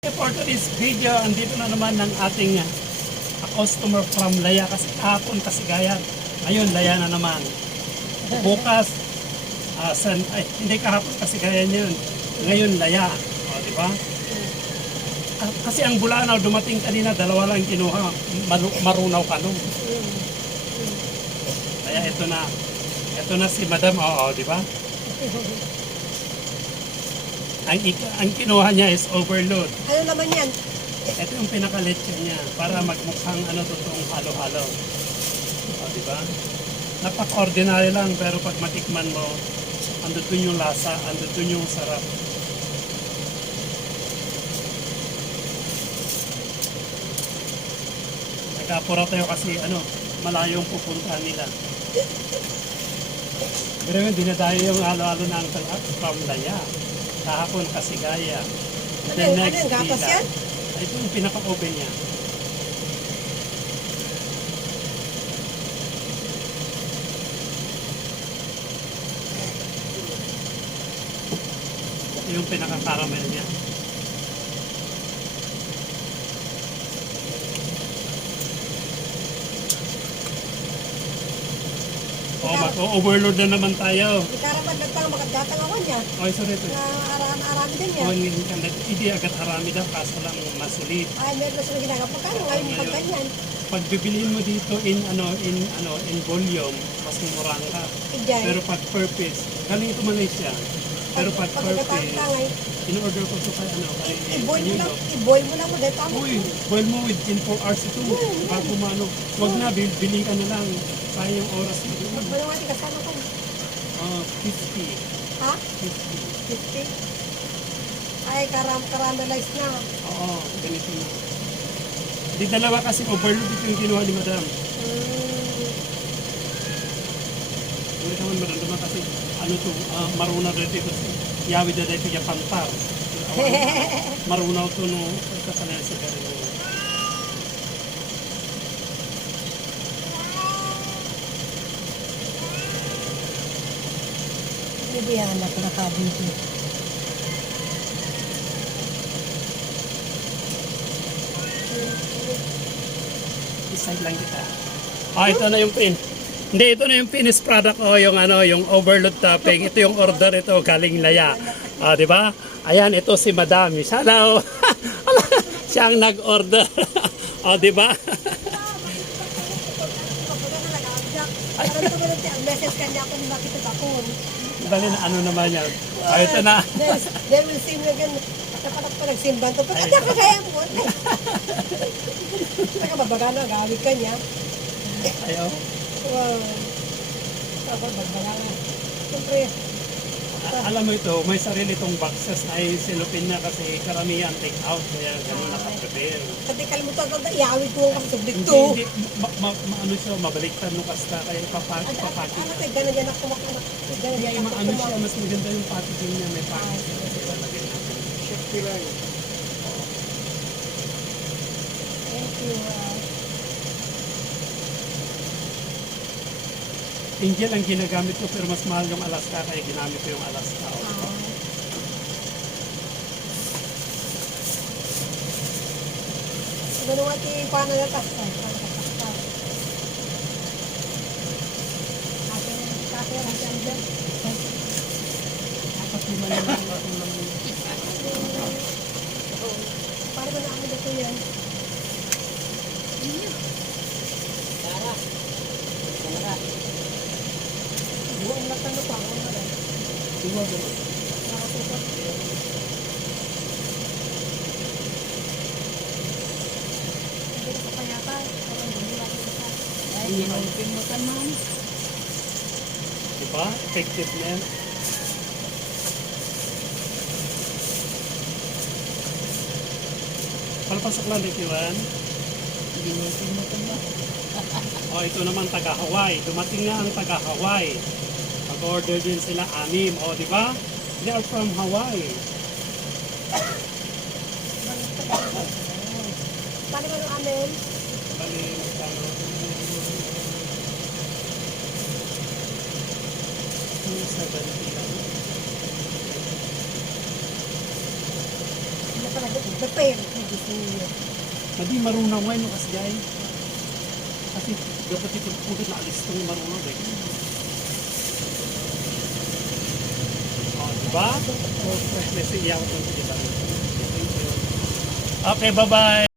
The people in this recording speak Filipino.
For today's video, andito na naman ng ating customer from Laya kasi kahapon Kasigayan. Ngayon Laya na naman. Bukas, hindi kahapon Kasigayan yun. Ngayon Laya. O, di ba? Kasi ang Bulanaw dumating kanina, dalawa lang kinuha. Marunaw Kanong. Kaya ito na. Ito na si Madam. Oo, di ba? Ang kinuha niya is overload. Ano naman yan? Ito yung pinaka-lechon niya para magmukhang totoong halo-halo. O, di ba? Napaka-ordinary lang pero pag matikman mo, andun yung lasa, andun yung sarap. Nagkapura tayo kasi malayong pupuntahan nila. Pero yun, dinadayo yung halo-halo ng from Laya. Kahapon Kasigayan. Ano yung gatas yan? Ito yung pinaka-oven niya. Ito yung pinaka-caramel niya. Mag-overload na naman tayo. Di karapan nagtang magkatang ako niya. Ay, sorry ito. Na arami din niya. Hindi agad arami daw, kaso lang masulit. Ay, meron na sila ginagawa. Pagkano ngayon mo pagkanyan? Pag bibiliin mo dito in volume, mas murang ka. Ijay. Pero pag per piece, galing ito Malaysia. Pero pag per piece, in-order ko ito kay I-boil mo lang mo dahil tama. Uy, boil mo within 4 hours ito. Bago wag na, bili ka na lang. Sayang yung oras mo. Wala nga, kasama ko. 50. Ha? 50. 50? Ay, caramelize na. Oo, ganito na. Di dalawa kasi overload ito yung kinuha ni Madam. Hindi naman maramdaman kasi marunaw dito ito. Yawi na dito yung pantar. Marunaw ito no kasanayan sa ganito. Hindi yan na pinakabinti. Iside lang kita. Ito na yung pin. Hindi, ito na yung finished product yung overload topping. Ito yung order ito galing Laya. Di ba? Ayan, ito si Madam. Hello. Siya ang nag-order. Di ba? Message kanya ako ni makita ako. Bali na naman yan. Ito na. Then we'll see me again. Nakapatak pa nagsimban to. Pag ka kaya mo. Nakababaga gawin ka niya. Ayaw. Wow. Nakababaga na. Siyempre. Alam mo ito, may sarili itong boxes na silupin na kasi karamihan take out. Kaya gano'n nakaprepare. Kasi kalimutan ko, iawit ko ang kasublik to. Hindi, siya, mabaliktad nung kasta, kaya ipapakit. Ano tayo, gano'n yan ako makamak. Kaya siya, mas maganda yung packaging niya, may packaging kasi lalagay natin. Safety lang. Thank you. Angel ang ginagamit ko pero mas mahal yung Alaska kaya ginamit ko yung Alaska. Gano'n nga ti paano na tas. Tapos lima na lang. Para ba na dito yan? Buong natano pa ako na rin. Diba gano'n? Nakasukat. Hindi ko pa yata. Parang bumula ko sa ay, ginulpin mo ka ma'am. Diba? Effective na yan. Palapasok lang dito yan. Ginulpin mo ka ma'am. Ito naman taga-Hawaii. Dumating na ang taga-Hawaii. Mag-order din sila 6. Di ba? They are from Hawaii. Paano ba ng amin? Bali, Ano pa na Depende di siya. Madi marunong ngayon kasi gay. Kasi dapat ito pudot na alis itong marunong eh. Oh, diba? So, fresh message iyaw ito. Okay, bye-bye.